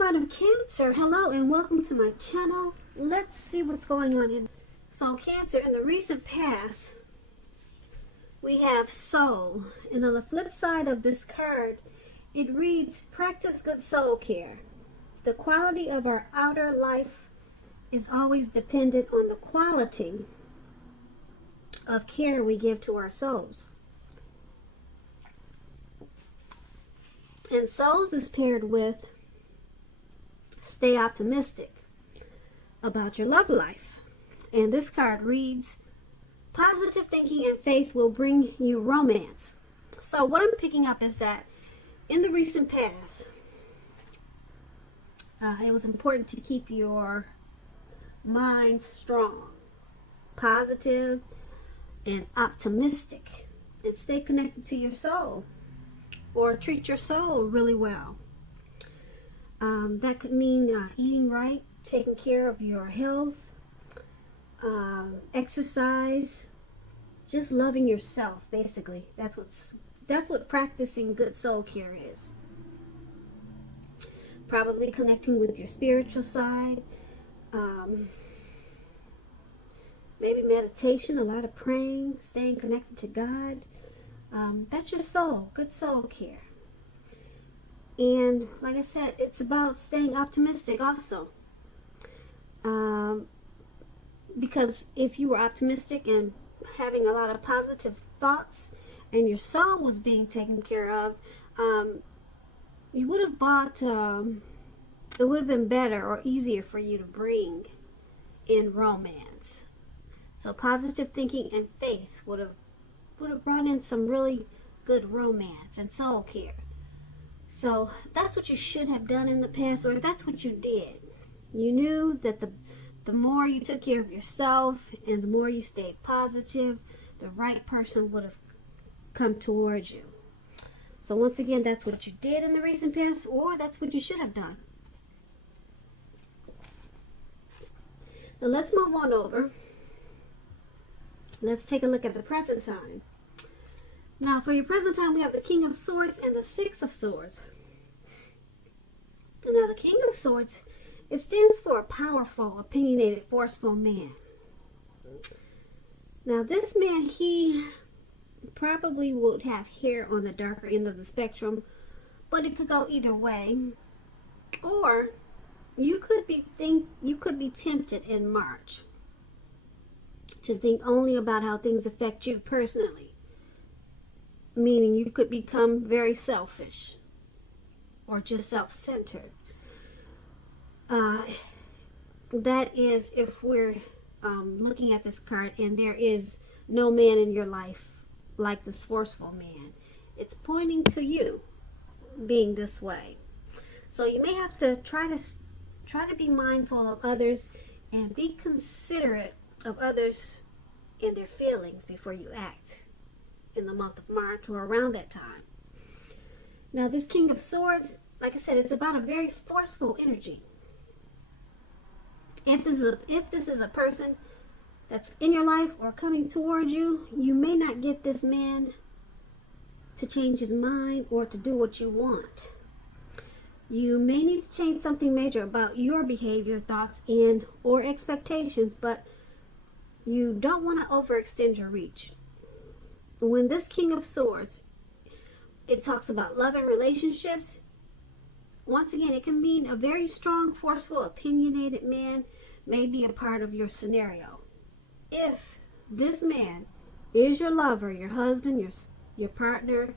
sign of Cancer, hello and welcome to my channel. Let's see what's going on here. So Cancer, in the recent past, we have soul. And on the flip side of this card, it reads, practice good soul care. The quality of our outer life is always dependent on the quality of care we give to our souls. And souls is paired with stay optimistic about your love life. And this card reads, positive thinking and faith will bring you romance. So what I'm picking up is that in the recent past, it was important to keep your mind strong, positive, and optimistic, and stay connected to your soul, or treat your soul really well. That could mean eating right, taking care of your health, exercise, just loving yourself. Basically, that's what practicing good soul care is. Probably connecting with your spiritual side, maybe meditation, a lot of praying, staying connected to God. That's your soul, good soul care. And like I said, it's about staying optimistic also. Because if you were optimistic and having a lot of positive thoughts and your soul was being taken care of, you would have bought, it would have been better or easier for you to bring in romance. So positive thinking and faith would have brought in some really good romance and soul care. So that's what you should have done in the past, or that's what you did. You knew that the more you took care of yourself and the more you stayed positive, the right person would have come towards you. So once again, that's what you did in the recent past, or that's what you should have done. Now let's move on over. Let's take a look at the present time. Now, for your present time, we have the King of Swords and the Six of Swords. Now, the King of Swords, it stands for a powerful, opinionated, forceful man. Now, this man, he probably would have hair on the darker end of the spectrum, but it could go either way. Or you could be tempted in March to think only about how things affect you personally. Meaning you could become very selfish or just self-centered. That is if we're looking at this card and there is no man in your life like this forceful man. It's pointing to you being this way. So you may have to try to be mindful of others and be considerate of others and their feelings before you act in the month of March or around that time. Now this King of Swords, like I said, it's about a very forceful energy. If this is a person that's in your life or coming towards you, you may not get this man to change his mind or to do what you want. You may need to change something major about your behavior, thoughts, and or expectations, but you don't want to overextend your reach. When this King of Swords, it talks about love and relationships. Once again, it can mean a very strong, forceful, opinionated man may be a part of your scenario. If this man is your lover, your husband, your partner,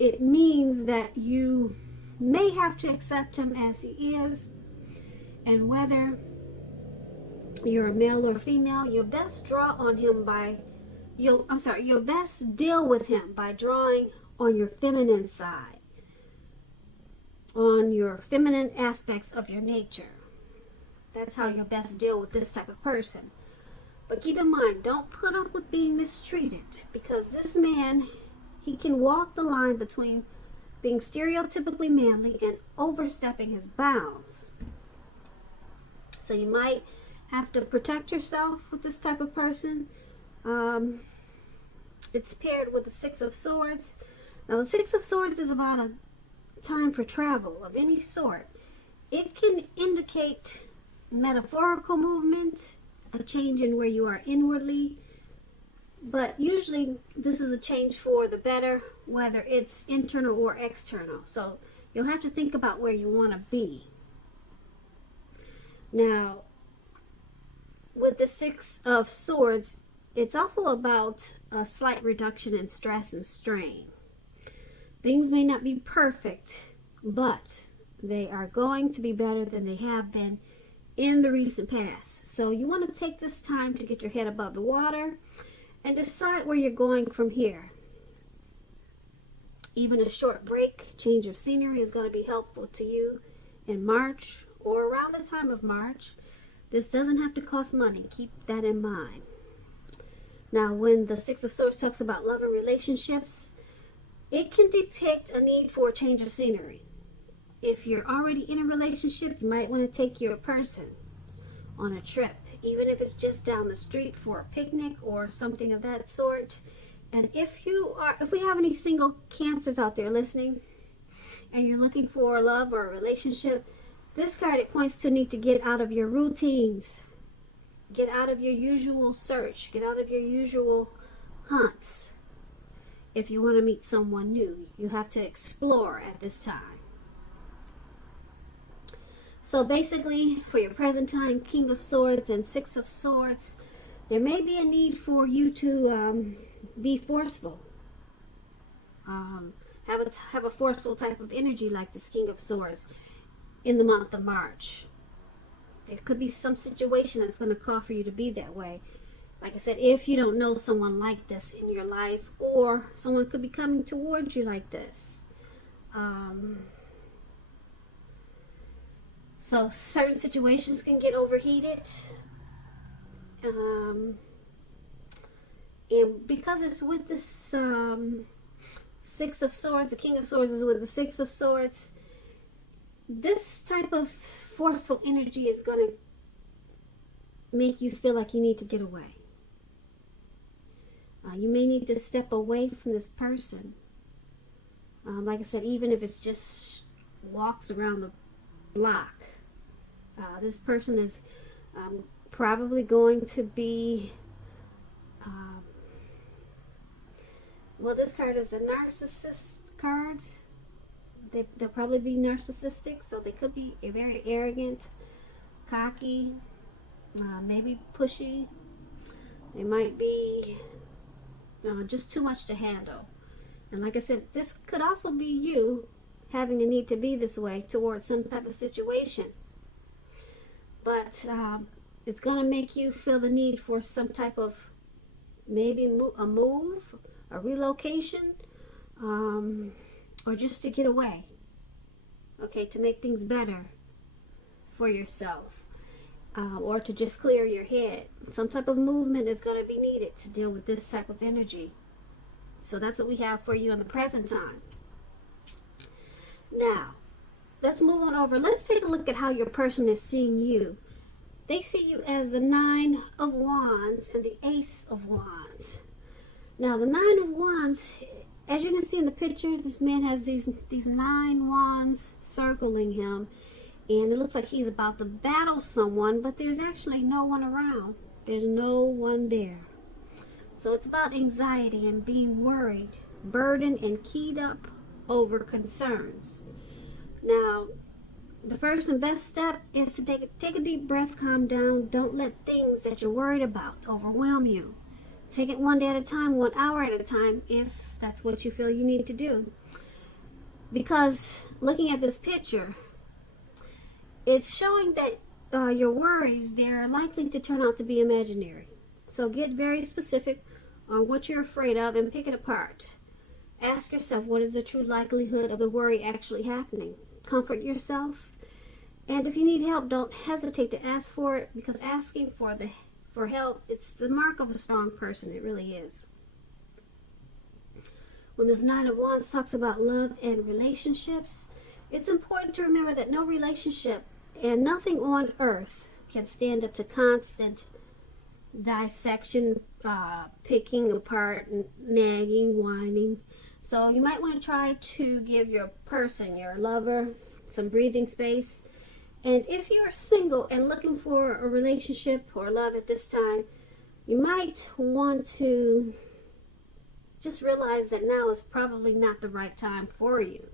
it means that you may have to accept him as he is, and whether you're a male or female, you'll best draw on him you'll best deal with him by drawing on your feminine side, on your feminine aspects of your nature. That's how you'll best deal with this type of person. But keep in mind, don't put up with being mistreated, because this man, he can walk the line between being stereotypically manly and overstepping his bounds. So you might have to protect yourself with this type of person. It's paired with the Six of Swords. Now the Six of Swords is about a time for travel of any sort. It can indicate metaphorical movement, a change in where you are inwardly, but usually this is a change for the better, whether it's internal or external. So you'll have to think about where you want to be. Now, with the Six of Swords, it's also about a slight reduction in stress and strain. Things may not be perfect, but they are going to be better than they have been in the recent past. So you want to take this time to get your head above the water and decide where you're going from here. Even a short break, change of scenery is going to be helpful to you in March or around the time of March. This doesn't have to cost money. Keep that in mind. Now, when the Six of Swords talks about love and relationships, it can depict a need for a change of scenery. If you're already in a relationship, you might want to take your person on a trip, even if it's just down the street for a picnic or something of that sort. And if we have any single Cancers out there listening and you're looking for love or a relationship, this card, it points to a need to get out of your routines, get out of your usual search, get out of your usual hunts. If you want to meet someone new, you have to explore at this time. So basically, for your present time, King of Swords and Six of Swords, there may be a need for you to be forceful. Have a forceful type of energy like this King of Swords in the month of March. There could be some situation that's going to call for you to be that way. Like I said, if you don't know someone like this in your life, or someone could be coming towards you like this. So certain situations can get overheated. And because it's with this Six of Swords, the King of Swords is with the Six of Swords, this type of forceful energy is going to make you feel like you need to get away. You may need to step away from this person. Like I said, even if it's just walks around the block. This person is probably going to be, well, this card is a narcissist card. They'll probably be narcissistic, so they could be very arrogant, cocky, maybe pushy. They might be just too much to handle. And like I said, this could also be you having a need to be this way towards some type of situation. But it's going to make you feel the need for some type of maybe a move, a relocation, or just to get away. Okay, to make things better for yourself. Or to just clear your head. Some type of movement is going to be needed to deal with this type of energy. So that's what we have for you in the present time. Now, let's move on over. Let's take a look at how your person is seeing you. They see you as the Nine of Wands and the Ace of Wands. Now, the Nine of Wands, as you can see in the picture, this man has these 9 wands circling him. And it looks like he's about to battle someone, but there's actually no one around. There's no one there. So it's about anxiety and being worried, burdened, and keyed up over concerns. Now, the first and best step is to take a deep breath, calm down. Don't let things that you're worried about overwhelm you. Take it one day at a time, 1 hour at a time, if that's what you feel you need to do. Because looking at this picture, it's showing that your worries, they're likely to turn out to be imaginary. So get very specific on what you're afraid of and pick it apart. Ask yourself, what is the true likelihood of the worry actually happening? Comfort yourself. And if you need help, don't hesitate to ask for it, because asking for help, it's the mark of a strong person. It really is. When this Nine of Wands talks about love and relationships, it's important to remember that no relationship and nothing on earth can stand up to constant dissection, picking apart, nagging, whining. So you might want to try to give your person, your lover, some breathing space And if you're single and looking for a relationship or love at this time, you might want to just realize that now is probably not the right time for you.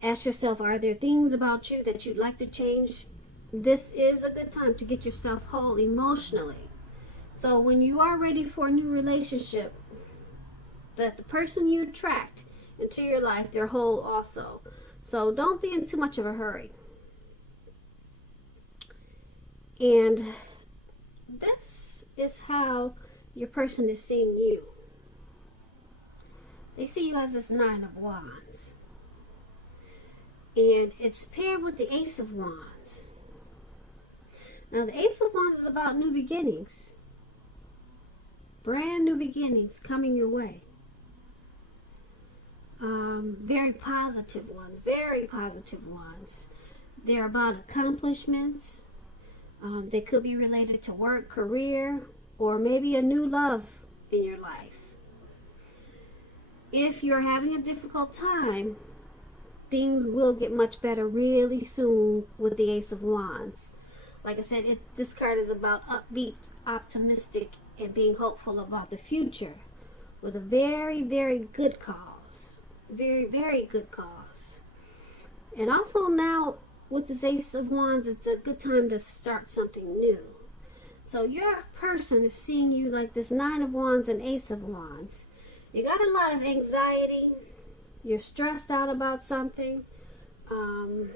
Ask yourself, are there things about you that you'd like to change? This is a good time to get yourself whole emotionally. So when you are ready for a new relationship, that the person you attract into your life, they're whole also. So don't be in too much of a hurry. And this is how your person is seeing you. They see you as this Nine of Wands. And it's paired with the Ace of Wands. Now the Ace of Wands is about new beginnings. Brand new beginnings coming your way. Very positive ones. Very positive ones. They're about accomplishments. They could be related to work, career, or maybe a new love in your life. If you're having a difficult time, things will get much better really soon with the Ace of Wands. Like I said, this card is about upbeat, optimistic, and being hopeful about the future with a very, very good cause. Very, very good cause. And also now with this Ace of Wands, it's a good time to start something new. So your person is seeing you like this Nine of Wands and Ace of Wands. You got a lot of anxiety. You're stressed out about something. You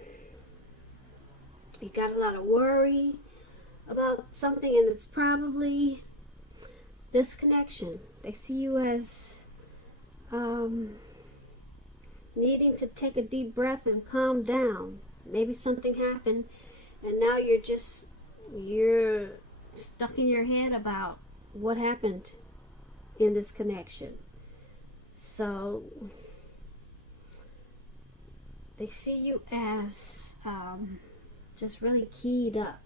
got a lot of worry about something, and it's probably this connection. They see you as needing to take a deep breath and calm down. Maybe something happened, and now you're stuck in your head about what happened in this connection. So they see you as just really keyed up.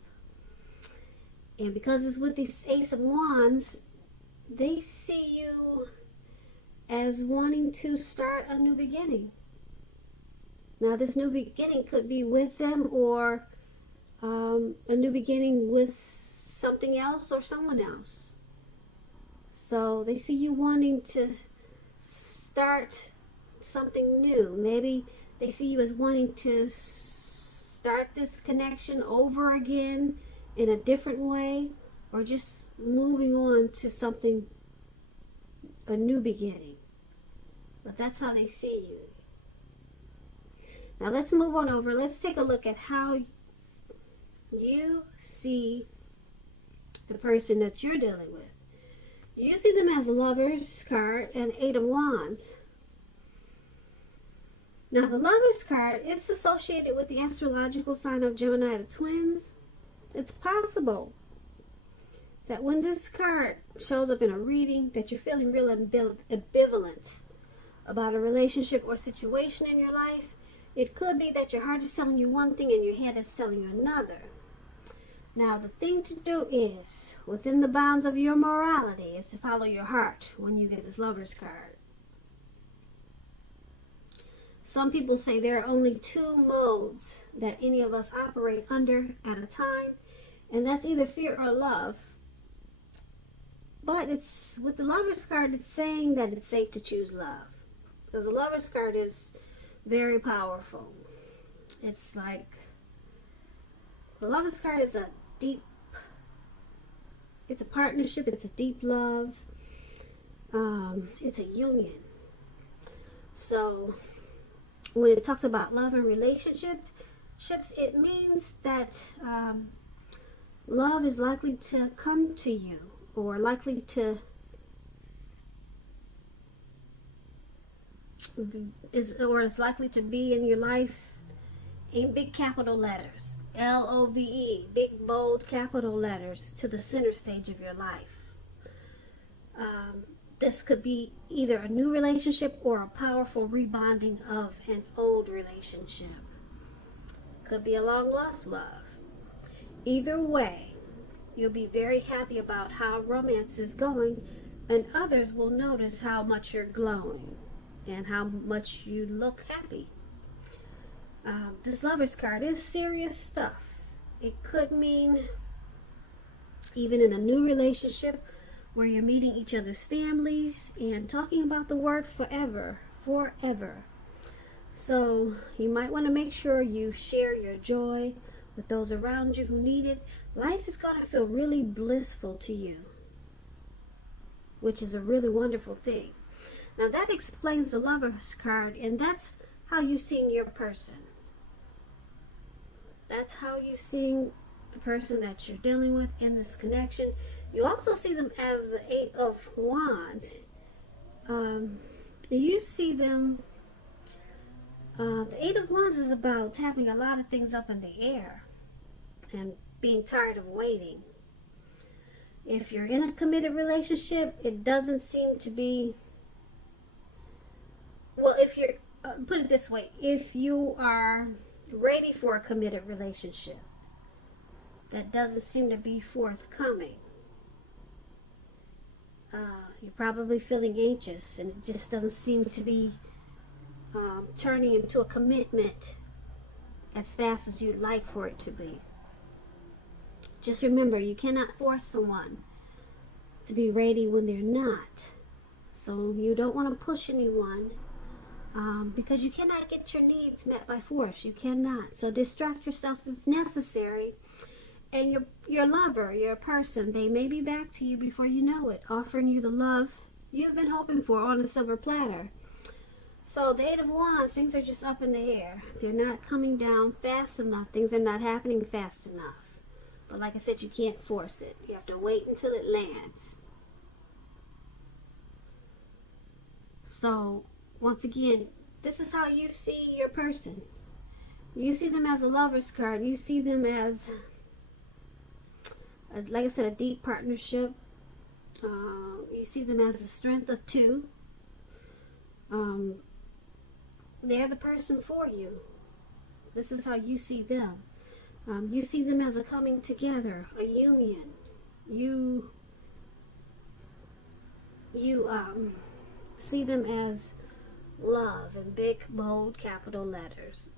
And because it's with this Ace of Wands, they see you as wanting to start a new beginning. Now this new beginning could be with them, or a new beginning with something else or someone else. So they see you wanting to start something new. Maybe they see you as wanting to start this connection over again in a different way, or just moving on to something, a new beginning. But that's how they see you. Now let's move on over. Let's take a look at how you see the person that you're dealing with. You see them as a Lover's card and Eight of Wands. Now the Lover's card, it's associated with the astrological sign of Gemini, the twins. It's possible that when this card shows up in a reading that you're feeling real ambivalent about a relationship or situation in your life. It could be that your heart is telling you one thing and your head is telling you another. Now the thing to do is, within the bounds of your morality, is to follow your heart when you get this Lover's card. Some people say there are only two modes that any of us operate under at a time, and that's either fear or love. But it's with the Lover's card, it's saying that it's safe to choose love, because the Lover's card is very powerful. It's like the Lover's card is it's a partnership, it's a deep love, it's a union. So when it talks about love and relationships, it means that love is likely to come to you, or likely to is likely to be in your life in big capital letters, LOVE, big bold capital letters, to the center stage of your life. This could be either a new relationship or a powerful rebonding of an old relationship. Could be a long lost love. Either way, you'll be very happy about how romance is going, and others will notice how much you're glowing and how much you look happy. This Lovers card is serious stuff. It could mean even in a new relationship where you're meeting each other's families and talking about the word forever, forever. So you might want to make sure you share your joy with those around you who need it. Life is going to feel really blissful to you, which is a really wonderful thing. Now that explains the Lovers card, and that's how you see your person. That's how you see the person that you're dealing with in this connection. You also see them as the Eight of Wands. You see them, the Eight of Wands is about having a lot of things up in the air and being tired of waiting. If you're in a committed relationship, it doesn't seem to be, well, if you're, put it this way, if you are ready for a committed relationship, that doesn't seem to be forthcoming. You're probably feeling anxious, and it just doesn't seem to be turning into a commitment as fast as you'd like for it to be. Just remember, you cannot force someone to be ready when they're not. So you don't want to push anyone because you cannot get your needs met by force. You cannot. So distract yourself if necessary. And your lover, your person, they may be back to you before you know it, offering you the love you've been hoping for on a silver platter. So the Eight of Wands, things are just up in the air. They're not coming down fast enough. Things are not happening fast enough. But like I said, you can't force it. You have to wait until it lands. So once again, this is how you see your person. You see them as a Lover's card. You see them as, like I said, a deep partnership. You see them as the strength of two. They're the person for you. This is how you see them. You see them as a coming together, a union. You see them as love in big, bold, capital letters.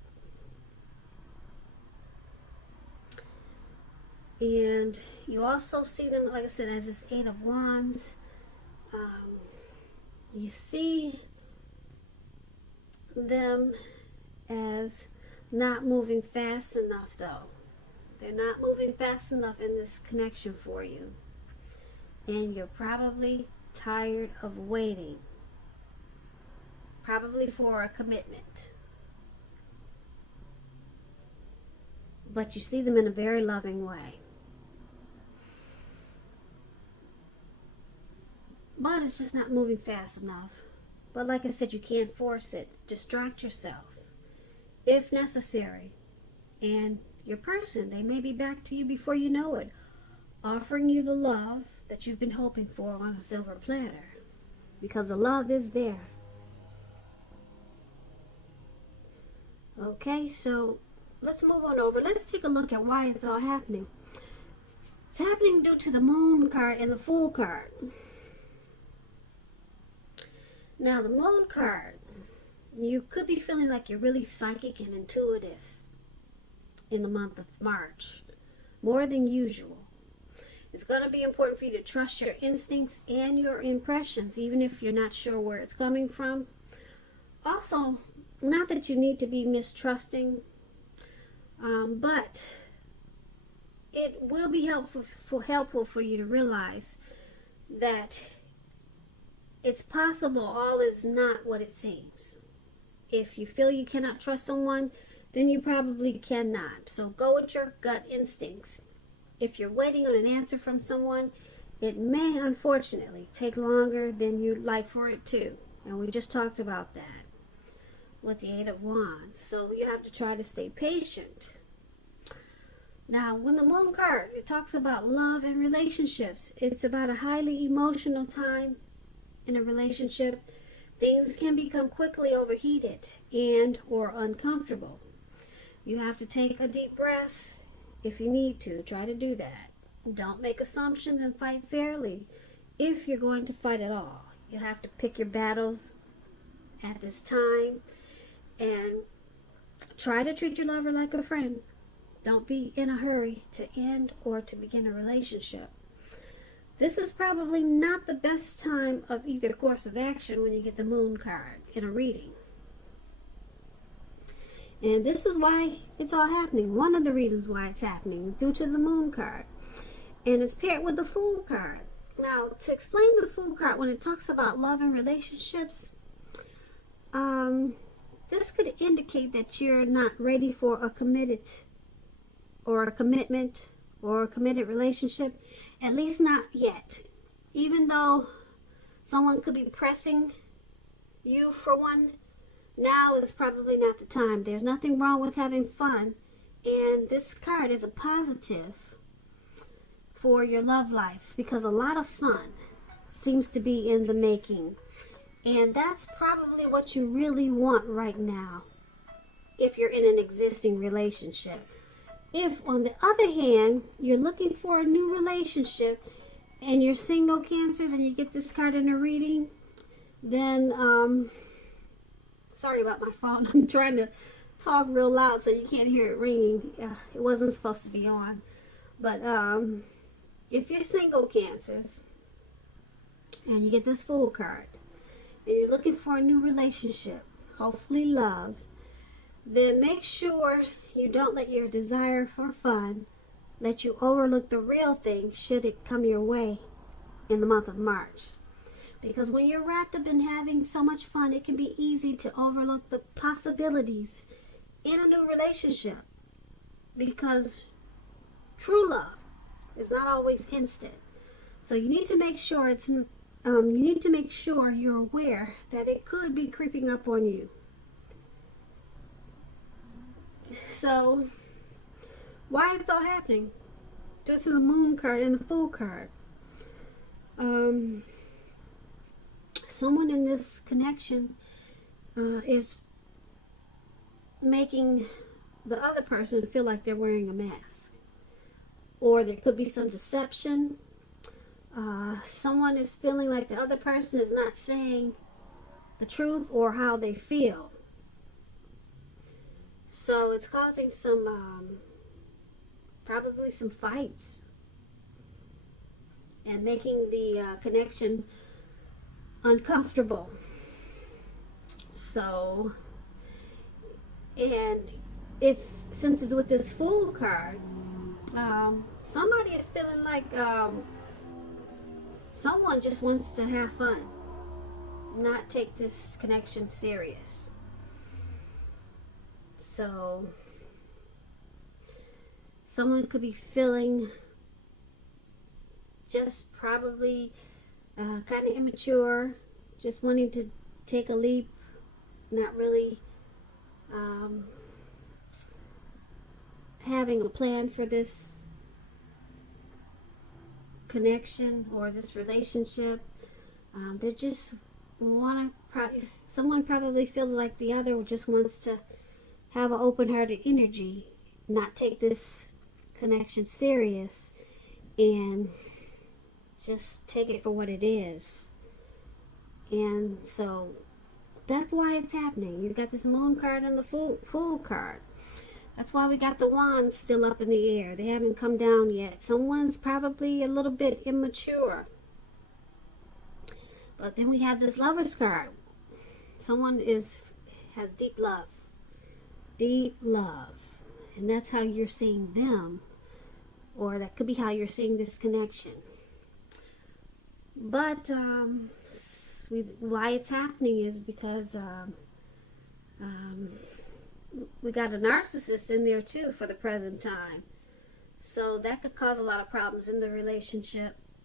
And you also see them, like I said, as this Eight of Wands. You see them as not moving fast enough, though. They're not moving fast enough in this connection for you. And you're probably tired of waiting. Probably for a commitment. But you see them in a very loving way. But it's just not moving fast enough. But like I said, you can't force it. Distract yourself if necessary. And your person, they may be back to you before you know it, offering you the love that you've been hoping for on a silver platter. Because the love is there. Okay, so let's move on over. Let's take a look at why it's all happening. It's happening due to the Moon card and the Fool card. Now, the Moon card, you could be feeling like you're really psychic and intuitive in the month of March, more than usual. It's going to be important for you to trust your instincts and your impressions, even if you're not sure where it's coming from. Also, not that you need to be mistrusting, but it will be helpful for you to realize that it's possible all is not what it seems. If you feel you cannot trust someone, then you probably cannot. So go with your gut instincts. If you're waiting on an answer from someone, it may unfortunately take longer than you'd like for it to. And we just talked about that with the Eight of Wands. So you have to try to stay patient. Now, when the Moon card, it talks about love and relationships. It's about a highly emotional time in a relationship. Things can become quickly overheated and or uncomfortable. You have to take a deep breath if you need to. Try to do that. Don't make assumptions and fight fairly if you're going to fight at all. You have to pick your battles at this time and try to treat your lover like a friend. Don't be in a hurry to end or to begin a relationship. This is probably not the best time of either course of action when you get the moon card in a reading. And this is why it's all happening. One of the reasons why it's happening, due to the moon card. And it's paired with the Fool card. Now, to explain the Fool card, when it talks about love and relationships, this could indicate that you're not ready for a commitment or a committed relationship, at least not yet. Even though someone could be pressing you for one, now is probably not the time. There's nothing wrong with having fun, and this card is a positive for your love life because a lot of fun seems to be in the making. And that's probably what you really want right now if you're in an existing relationship. If, on the other hand, you're looking for a new relationship and you're single, Cancers, and you get this card in a reading, then, sorry about my phone. I'm trying to talk real loud so you can't hear it ringing. It wasn't supposed to be on. But if you're single, Cancers, and you get this Fool card, and you're looking for a new relationship, hopefully love, then make sure you don't let your desire for fun let you overlook the real thing should it come your way in the month of March. Because when you're wrapped up in having so much fun, it can be easy to overlook the possibilities in a new relationship. Because true love is not always instant. So you need to make sure you're aware that it could be creeping up on you. So, why it's all happening? Due to the Moon card and the Fool card. Someone in this connection is making the other person feel like they're wearing a mask. Or there could be some deception. Someone is feeling like the other person is not saying the truth or how they feel. So it's causing some, probably some fights and making the connection uncomfortable. So, and since it's with this Fool card, somebody is feeling like someone just wants to have fun, not take this connection serious. So, someone could be feeling just probably kind of immature, just wanting to take a leap, not really having a plan for this connection or this relationship. They just want to, someone probably feels like the other just wants to have an open-hearted energy, not take this connection serious, and just take it for what it is. And so that's why it's happening. You've got this Moon card and the Fool card. That's why we got the Wands still up in the air. They haven't come down yet. Someone's probably a little bit immature. But then we have this Lovers card. Someone has deep love. Deep love. And that's how you're seeing them. Or that could be how you're seeing this connection. But why it's happening is because we got a narcissist in there too for the present time. So that could cause a lot of problems in the relationship.